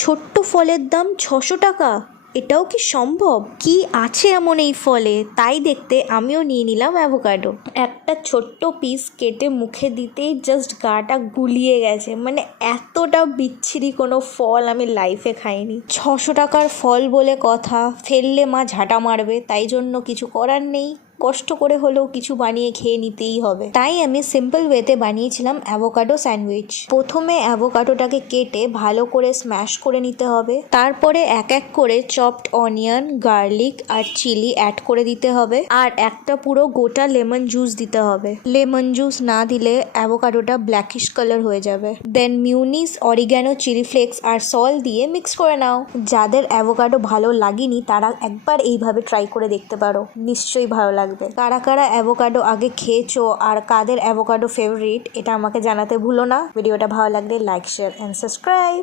ছোট্ট ফলের দাম 600 টাকা। এটাও কি সম্ভব? কি আছে এমন এই ফলে? তাই দেখতে আমিও নিয়ে নিলাম অ্যাভোকাডো। একটা ছোট্ট পিস কেটে মুখে দিতেই জাস্ট গাটা গুলিয়ে গেছে। মানে এতটা বিচ্ছিরি কোনো ফল আমি লাইফে খাইনি। 600 টাকার ফল বলে কথা, ফেললে মা ঝাঁটা মারবে, তাই জন্য কিছু করার নেই, কষ্ট করে হলেও কিছু বানিয়ে খেয়ে নিতেই হবে। তাই আমি সিম্পল ওয়েতে বানিয়েছিলাম অ্যাভোকাডো স্যান্ডউইচ। প্রথমে অ্যাভোকাডোটাকে কেটে ভালো করে স্ম্যাশ করে নিতে হবে। তারপরে এক এক করে চপড অনিয়ন, গার্লিক আর চিলি অ্যাড করে দিতে হবে। আর একটা পুরো গোটা লেমন জুস দিতে হবে। লেমন জুস না দিলে অ্যাভোকাডোটা ব্ল্যাকিশ কালার হয়ে যাবে। দেন মিউনিস, অরিগ্যানো, চিলি ফ্লেক্স আর সল্ট দিয়ে মিক্স করে নাও। যাদের অ্যাভোকাডো ভালো লাগেনি তারা একবার এইভাবে ট্রাই করে দেখতে পারো, নিশ্চয়ই ভালো লাগবে। কারা কারা অ্যাভোকাডো আগে খেয়েছো আর কাদের অ্যাভোকাডো ফেভারিট এটা আমাকে জানাতে ভুলো না। ভিডিওটা ভালো লাগলে লাইক, শেয়ার এন্ড সাবস্ক্রাইব।